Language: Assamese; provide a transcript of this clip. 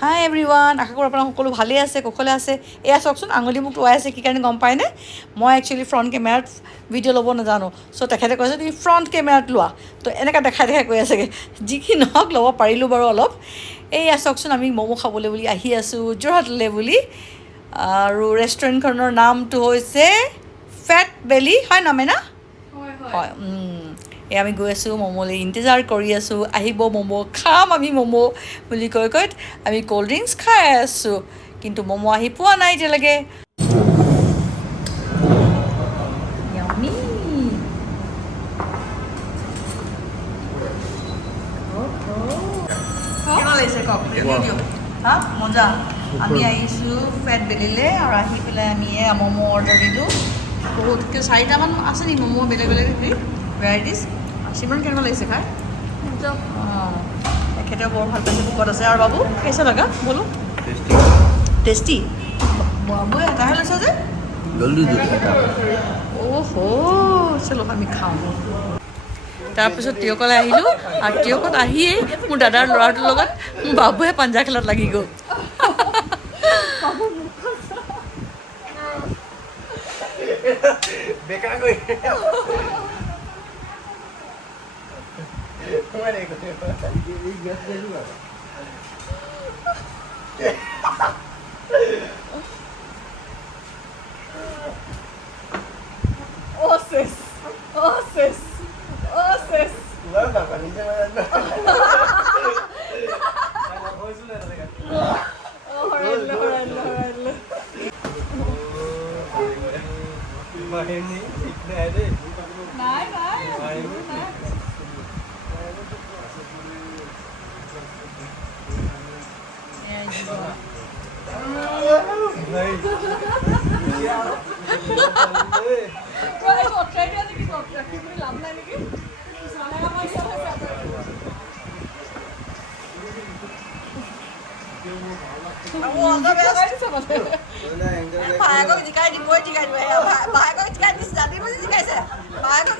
হাই এভৰিৱান, আশা কৰোঁ আপোনাৰ সকলো ভালেই আছে, কুশলে আছে। এয়া চাওকচোন, আঙুলি মোক টোৱাই আছে, কি কাৰণে গম পায়নে? মই একচুৱেলি ফ্ৰণ্ট কেমেৰাত ভিডিঅ' ল'ব নাজানো। চ' তেখেতে কৈছে তুমি ফ্ৰণ্ট কেমেৰাত লোৱা। তো এনেকৈ দেখাই কৈ আছেগৈ, যি কি নহওক ল'ব পাৰিলোঁ বাৰু অলপ। এয়া চাওকচোন, আমি ম'ম' খাবলৈ বুলি আহি আছোঁ যোৰহাটলৈ বুলি। আৰু ৰেষ্টুৰেণ্টখনৰ নামটো হৈছে ফেট বেলি, হয় নামেনা? হয়। এই আমি গৈ আছোঁ ম'ম'লৈ, ইন্তজাৰ কৰি আছোঁ, আহিব ম'ম' খাম আমি ম'ম' বুলি কৈ আমি ক'ল্ড ড্ৰিংকছ খাই আছোঁ, কিন্তু ম'ম' আহি পোৱা নাই এতিয়ালৈকে। Yummy. কেনেকুৱা লাগিছে কওক, ৰিভিউ দিয়ক। হা, মজা। আমি আহিছোঁ ফেট বেলিলৈ, আৰু আহি পেলাই আমি ম'ম' অৰ্ডাৰ দিলোঁ। বহুতকৈ 4টামান আছে নি ম'ম' বেলেগ বেলেগ হেৰি ভেৰাইটিজ। সিমান কেনেকুৱা লাগিছে খাই? অঁ, তেখেতেও বৰ ভাল পাইছে, ভোকত আছে। আৰু বাবু কেইচা লগা বলো? টেষ্টি। বাবুৱে এটাহে লৈছে যে? অ'হ', চলো আমি খাওঁ। তাৰপিছত তিয়কলৈ আহিলোঁ, আৰু তিয়কত আহিয়েই মোৰ দাদাৰ ল'ৰাটোৰ লগত মোৰ বাবুৱে পাঞ্জা খেলত লাগি গ'ল। ভায়েকক জিকাই দিবই, জিকাই দিব। ভায়েকক জিকাই দিছে, জানি বুজি জিকাইছে। ভায়েকক